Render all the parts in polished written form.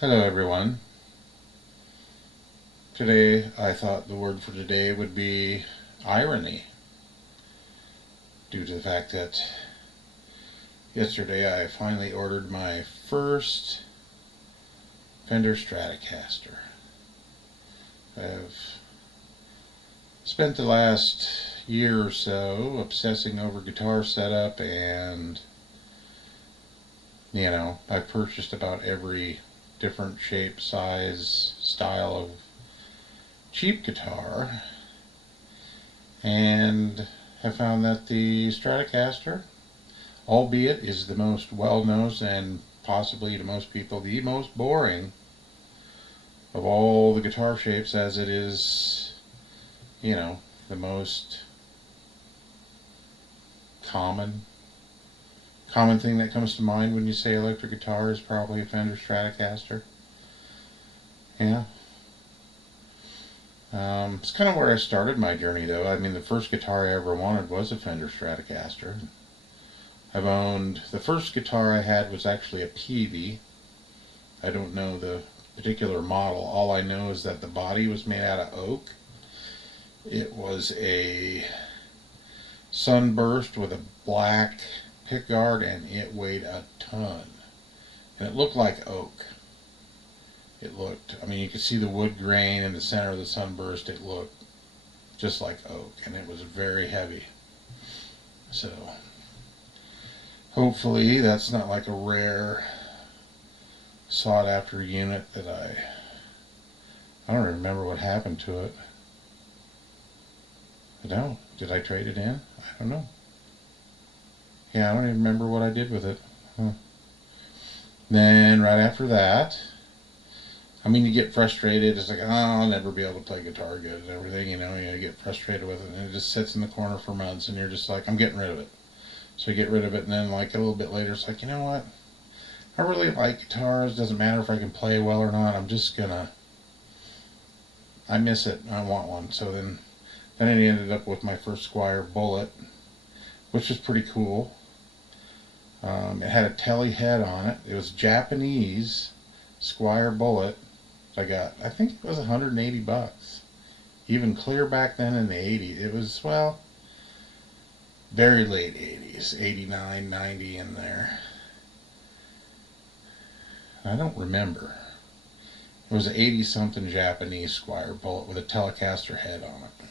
Hello everyone. Today I thought the word for today would be irony, due to the fact that yesterday I finally ordered my first Fender Stratocaster. I've spent the last year or so obsessing over guitar setup, and I've purchased about every different shape, size, style of cheap guitar, and have found that the Stratocaster, albeit is the most well-known and possibly to most people the most boring of all the guitar shapes, as it is, the most common thing that comes to mind when you say electric guitar is probably a Fender Stratocaster. Yeah. It's kind of where I started my journey, though. I mean, the first guitar I ever wanted was a Fender Stratocaster. The first guitar I had was actually a Peavey. I don't know the particular model. All I know is that the body was made out of oak. It was a sunburst with a black pickguard, and it weighed a ton. And it looked like oak. You could see the wood grain in the center of the sunburst. It looked just like oak, and it was very heavy. So, hopefully that's not like a rare, sought-after unit that I don't remember what happened to it. I don't. Did I trade it in? I don't know. Yeah, I don't even remember what I did with it. Then, right after that, you get frustrated. It's like, oh, I'll never be able to play guitar good and everything, you get frustrated with it, and it just sits in the corner for months, and you're just like, I'm getting rid of it. So you get rid of it, and then like a little bit later, it's like, you know what? I really like guitars. Doesn't matter if I can play well or not. I miss it. I want one. So then I ended up with my first Squire Bullet, which is pretty cool. It had a telly head on it. It was Japanese Squire Bullet. I think it was $180. Even clear back then in the 80s. It was, very late 80s, 89, 90 in there. I don't remember. It was an 80-something Japanese Squire Bullet with a Telecaster head on it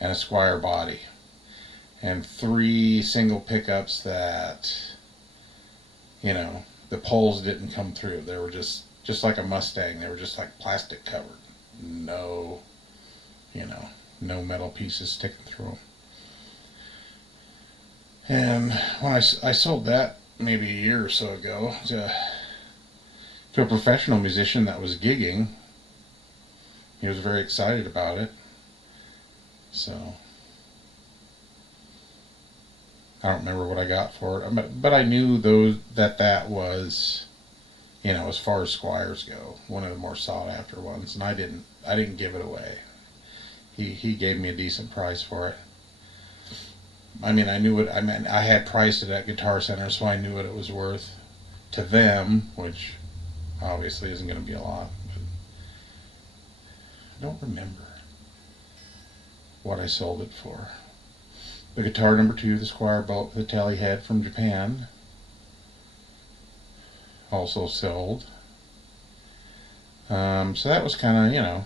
and a Squire body and 3 single pickups that, the poles didn't come through. They were just like a Mustang. They were just like plastic covered. No, no metal pieces sticking through them. And when I sold that maybe a year or so ago to a professional musician that was gigging, he was very excited about it. So I don't remember what I got for it, but I knew that was, as far as Squires go, one of the more sought after ones, and I didn't give it away. He gave me a decent price for it. I knew it. I had priced it at Guitar Center, so I knew what it was worth to them, which obviously isn't going to be a lot. But I don't remember what I sold it for. The guitar number 2, the Squire Bolt with the telly head from Japan, also sold. So that was kind of,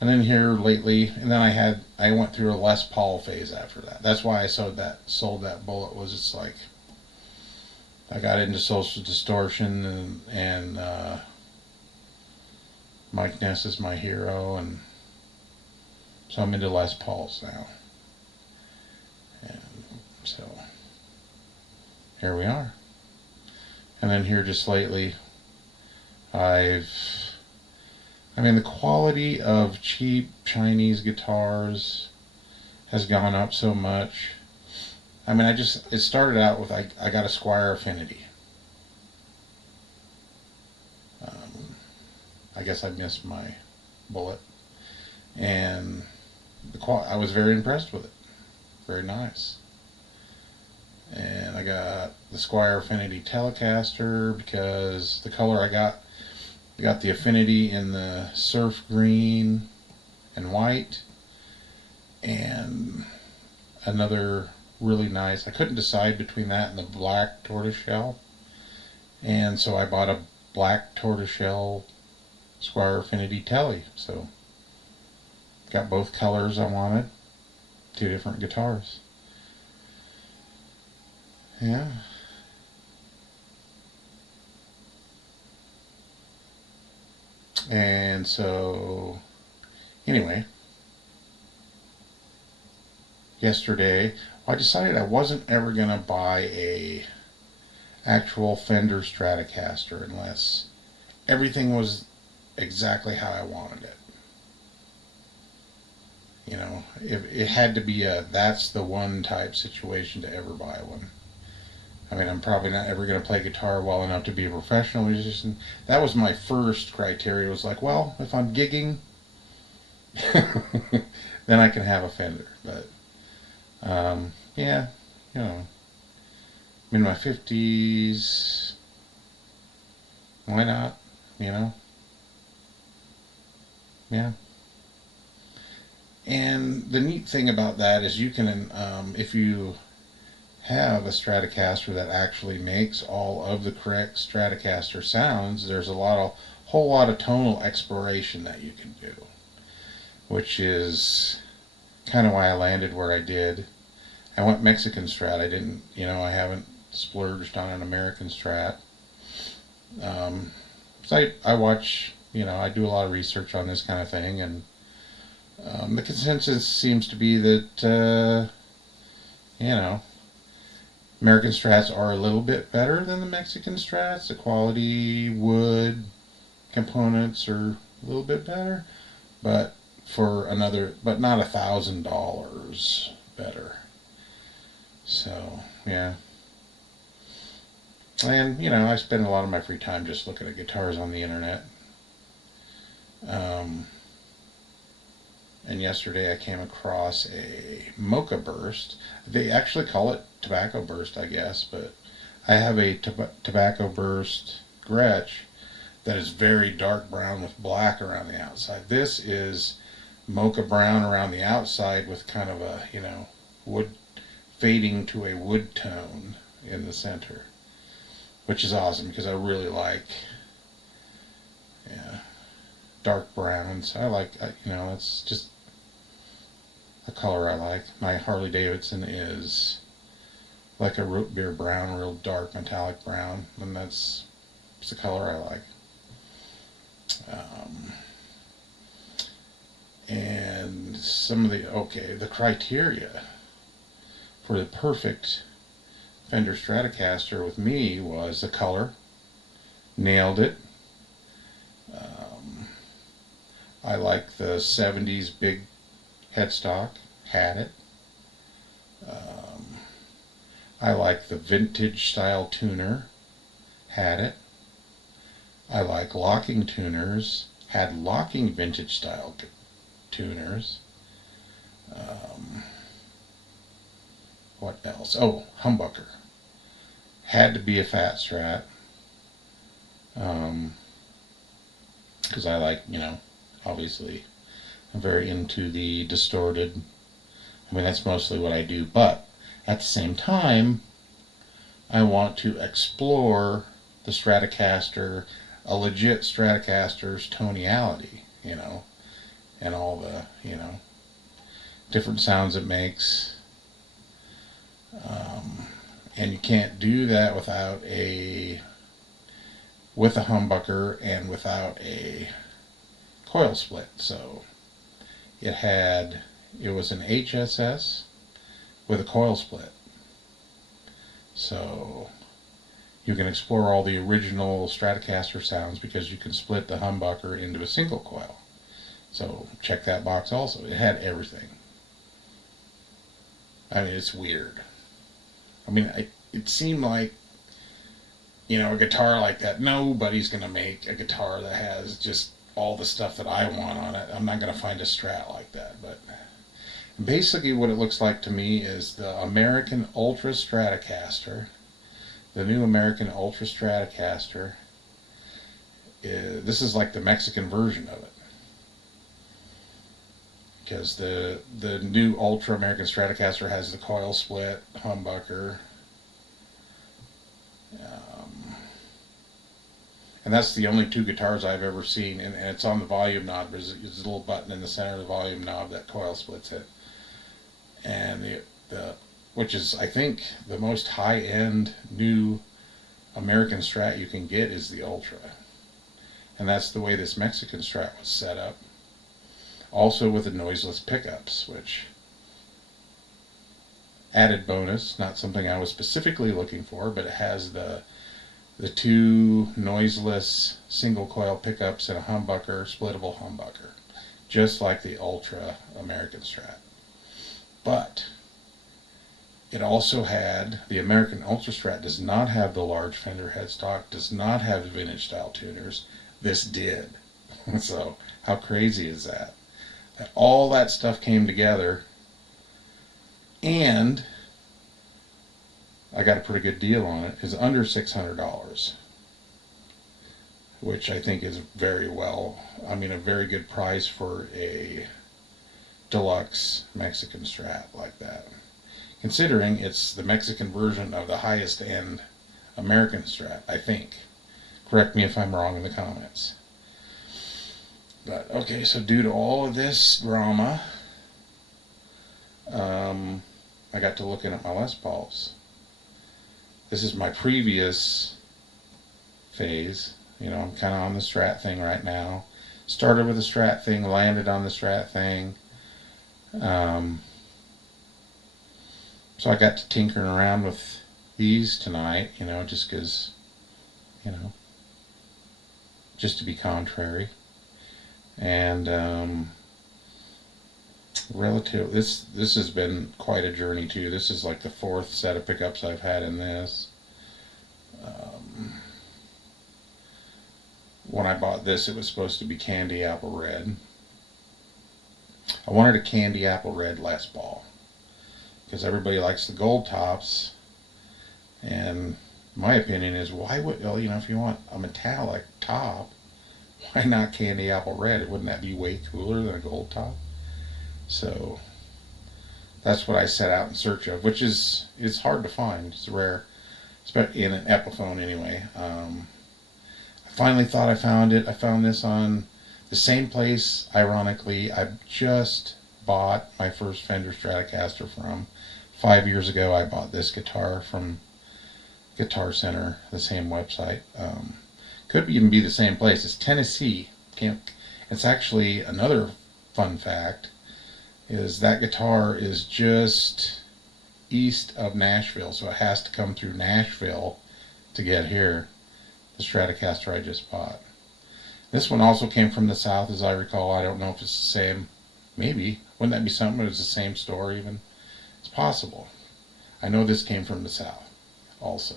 And then here lately, and then I went through a Les Paul phase after that. That's why I sold that Bullet. Was it's like I got into Social Distortion, and Mike Ness is my hero, and so I'm into Les Pauls now. And so here we are. And then here just lately, the quality of cheap Chinese guitars has gone up so much. It started out with, I got a Squire Affinity. I guess I missed my Bullet. And I was very impressed with it. Very nice. And I got the Squier Affinity Telecaster because the color I got the Affinity in the surf green and white, and another really nice, I couldn't decide between that and the black tortoiseshell, and so I bought a black tortoiseshell Squier Affinity Tele. So got both colors I wanted, two different guitars. Yeah. And so, anyway, yesterday I decided I wasn't ever gonna buy a actual Fender Stratocaster unless everything was exactly how I wanted it. You know, it had to be a that's the one type situation to ever buy one. I mean, I'm probably not ever going to play guitar well enough to be a professional musician. That was my first criteria. It was like, well, if I'm gigging, then I can have a Fender. But, yeah, you know, I'm in my 50s. Why not? You know? Yeah. And the neat thing about that is you can, if you have a Stratocaster that actually makes all of the correct Stratocaster sounds, there's whole lot of tonal exploration that you can do, which is kind of why I landed where I did. I went Mexican Strat. I didn't, I haven't splurged on an American Strat. So I watch, I do a lot of research on this kind of thing, and the consensus seems to be that, American Strats are a little bit better than the Mexican Strats. The quality, wood, components are a little bit better, but but not $1,000 better. So, yeah. And, I spend a lot of my free time just looking at guitars on the internet. And yesterday I came across a Mocha Burst. They actually call it Tobacco Burst, I guess, but I have a Tobacco Burst Gretsch that is very dark brown with black around the outside. This is mocha brown around the outside with kind of a, wood fading to a wood tone in the center, which is awesome because I really like, dark browns. I like, it's just a color I like. My Harley Davidson is like a root beer brown, real dark metallic brown, and it's the color I like. And some of the criteria for the perfect Fender Stratocaster with me was the color. Nailed it. I like the 70s big headstock. Had it. I like the vintage style tuner. Had it. I like locking tuners. Had locking vintage style tuners. What else? Oh, humbucker. Had to be a fat Strat. Because I like, obviously, I'm very into the distorted. I mean, that's mostly what I do. But at the same time, I want to explore the Stratocaster, a legit Stratocaster's tonality, and all the, different sounds it makes. And you can't do that with a humbucker and without a coil split. So it was an HSS with a coil split. So you can explore all the original Stratocaster sounds because you can split the humbucker into a single coil. So check that box also. It had everything. I mean, it's weird. I mean, it seemed like, a guitar like that, nobody's going to make a guitar that has just all the stuff that I want on it. I'm not going to find a Strat like that, but Basically what it looks like to me is the American Ultra Stratocaster. The new American Ultra Stratocaster. This is like the Mexican version of it. Because the new Ultra American Stratocaster has the coil split, humbucker. And that's the only two guitars I've ever seen. And it's on the volume knob. There's a little button in the center of the volume knob that coil splits it. And which is, I think, the most high-end new American Strat you can get is the Ultra. And that's the way this Mexican Strat was set up. Also with the noiseless pickups, which added bonus, not something I was specifically looking for, but it has the two noiseless single coil pickups and a humbucker, splittable humbucker, just like the Ultra American Strat. But it also had, the American Ultra Strat does not have the large Fender headstock, does not have vintage style tuners. This did. So how crazy is that? All that stuff came together, and I got a pretty good deal on it. It's under $600, which I think is very a very good price for a deluxe Mexican Strat like that, considering it's the Mexican version of the highest end American Strat, I think. Correct me if I'm wrong in the comments. But okay, so due to all of this drama, I got to looking at my Les Pauls. This is my previous phase. You know, I'm kind of on the Strat thing right now. Started with the Strat thing, landed on the Strat thing. So I got to tinkering around with these tonight, you know, just because, you know, just to be contrary. And this has been quite a journey too. This is like the fourth set of pickups I've had in this. When I bought this, it was supposed to be candy apple red. I wanted a candy apple red Les Paul because everybody likes the gold tops, and my opinion is, why would, you know, if you want a metallic top, why not candy apple red? Wouldn't that be way cooler than a gold top? So that's what I set out in search of, which is, it's hard to find. It's rare, especially in an Epiphone anyway. I finally thought I found it. I found this on the same place, ironically, I just bought my first Fender Stratocaster from. 5 years ago, I bought this guitar from Guitar Center, the same website. Could even be the same place. It's Tennessee. It's actually, another fun fact is that guitar is just east of Nashville, so it has to come through Nashville to get here. The Stratocaster I just bought. This one also came from the south, as I recall. I don't know if it's the same. Maybe. Wouldn't that be something? It was the same store even. It's possible. I know this came from the south also.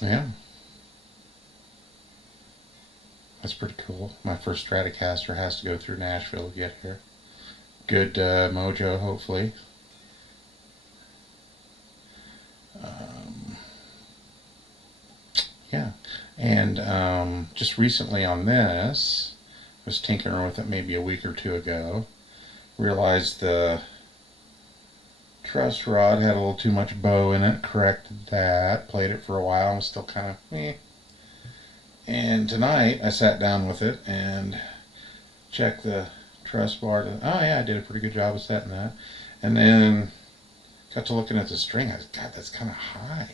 Yeah. That's pretty cool. My first Stratocaster has to go through Nashville to get here. Good mojo, hopefully. Yeah. And just recently on this, I was tinkering with it maybe a week or two ago. Realized the truss rod had a little too much bow in it. Corrected that. Played it for a while. I'm still kind of meh. And tonight I sat down with it and checked the truss bar. Oh yeah, I did a pretty good job of setting that. And then got to looking at the string. I was, God, that's kind of high.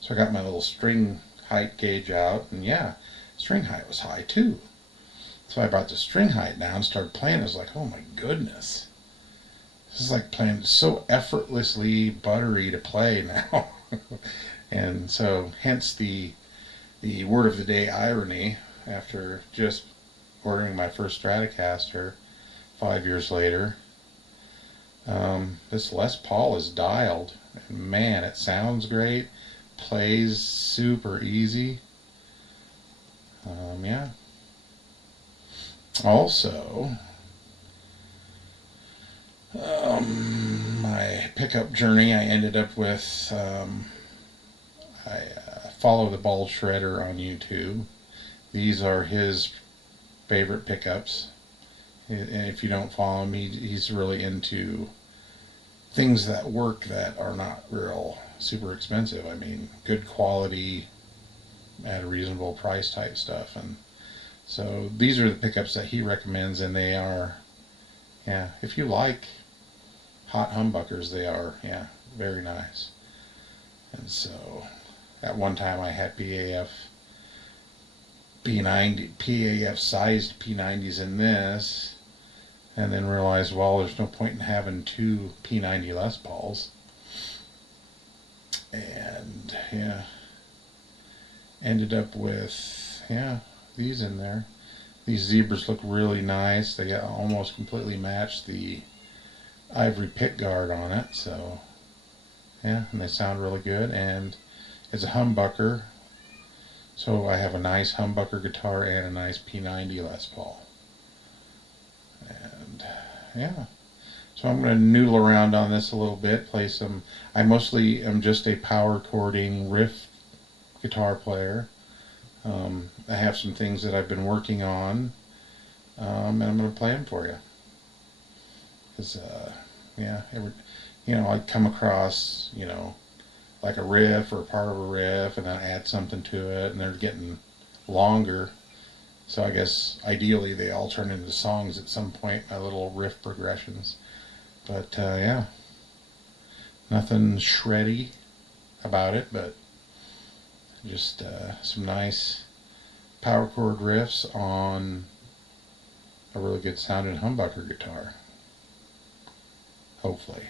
So I got my little string height gauge out, and yeah, string height was high too. So I brought the string height down, started playing. I was like, oh my goodness, this is like playing so effortlessly buttery to play now. And so hence the word of the day irony, after just ordering my first Stratocaster 5 years later. This Les Paul is dialed, and man, it sounds great, plays super easy. Yeah. Also, my pickup journey, I ended up with, I follow the Bald Shredder on YouTube. These are his favorite pickups. And if you don't follow him, he's really into things that work that are not real super expensive. I mean, good quality at a reasonable price type stuff. And so these are the pickups that he recommends, and they are, yeah, if you like hot humbuckers, they are, yeah, very nice. And so at one time I had PAF sized P90s in this, and then realized, well, there's no point in having two P90 Les Pauls. And yeah, ended up with, yeah, these in there. These zebras look really nice. They almost completely match the ivory pick guard on it. So yeah, and they sound really good. And it's a humbucker, so I have a nice humbucker guitar and a nice P90 Les Paul. And yeah, so I'm going to noodle around on this a little bit, play some. I mostly am just a power chording riff guitar player. I have some things that I've been working on, and I'm going to play them for you. Because, yeah, I come across, like a riff or part of a riff, and then I add something to it, and they're getting longer. So I guess ideally they all turn into songs at some point, my little riff progressions. But yeah, nothing shreddy about it, but just some nice power chord riffs on a really good sounding humbucker guitar. Hopefully.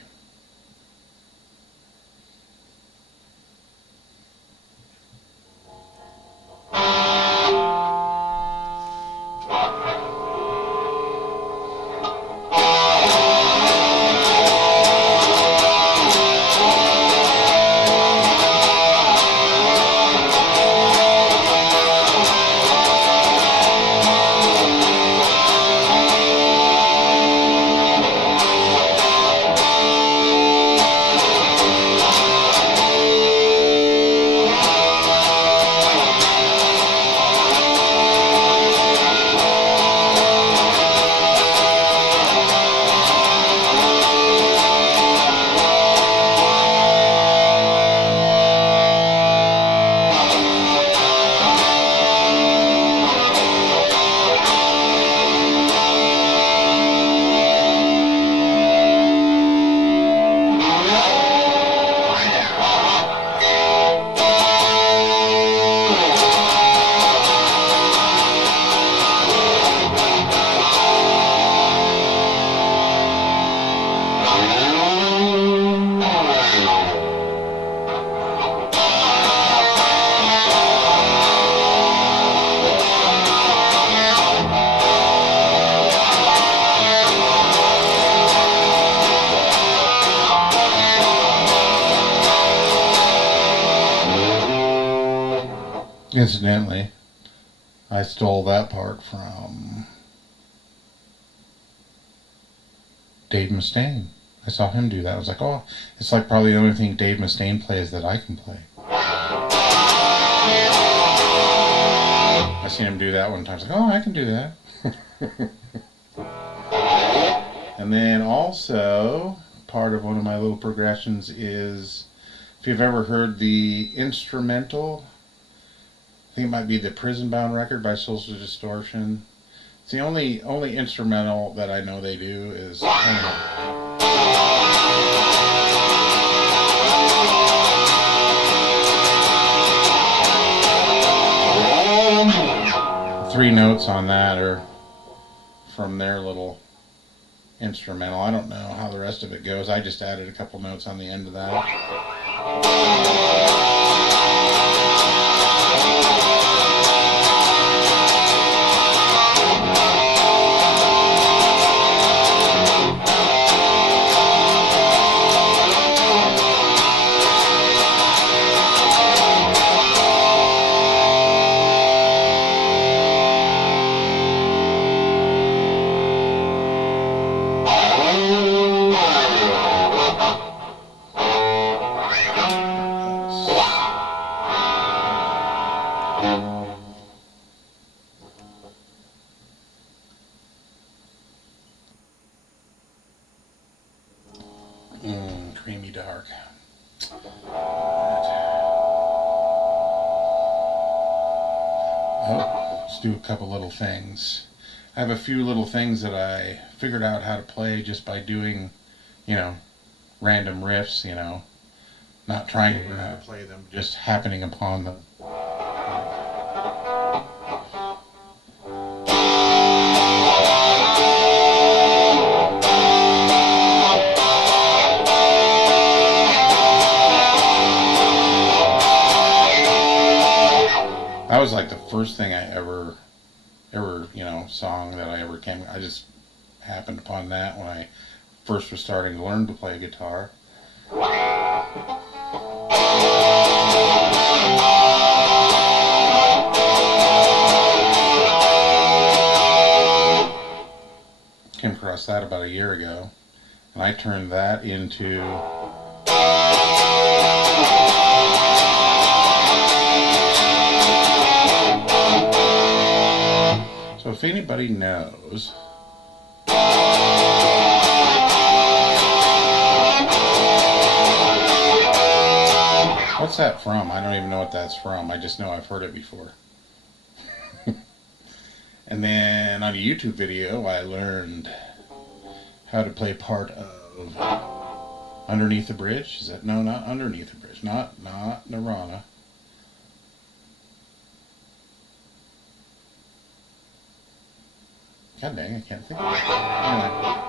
Incidentally, I stole that part from Dave Mustaine. I saw him do that. I was like, oh, it's like probably the only thing Dave Mustaine plays that I can play. I seen him do that one time. I was like, oh, I can do that. And then also, part of one of my little progressions is, if you've ever heard the instrumental, I think it might be the Prison Bound record by Social Distortion. It's the only instrumental that I know they do is 3 notes on that are from their little instrumental. I don't know how the rest of it goes. I just added a couple notes on the end of that. dark. Oh, let's do a couple little things. I have a few little things that I figured out how to play just by doing, random riffs, not trying to learn how to play them, just happening upon them. That was like the first thing I ever, song that I ever I just happened upon that when I first was starting to learn to play guitar. Came across that about a year ago, and I turned that into so if anybody knows what's that from? I don't even know what that's from. I just know I've heard it before. And then on a YouTube video, I learned how to play part of Underneath the Bridge. Is that no? Not Underneath the Bridge. Not Nirvana. God dang, I can't think of it. Anyway.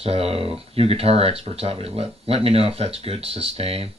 So, you guitar experts out there, let me know if that's good sustain.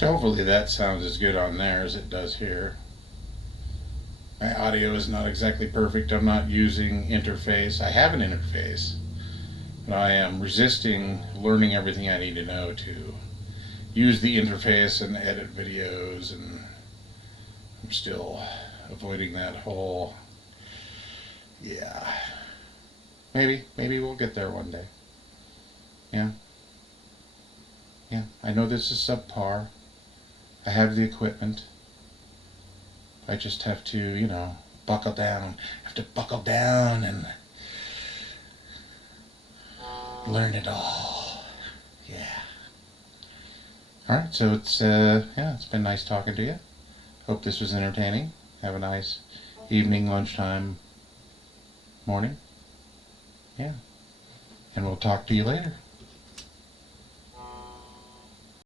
Hopefully that sounds as good on there as it does here. My audio is not exactly perfect. I'm not using interface. I have an interface, but I am resisting learning everything I need to know to use the interface and edit videos, and I'm still avoiding that whole, maybe we'll get there one day. I know this is subpar. I have the equipment. I just have to, buckle down. I have to buckle down and learn it all. Yeah. Alright, so it's been nice talking to you. Hope this was entertaining. Have a nice evening, lunchtime, morning. Yeah. And we'll talk to you later.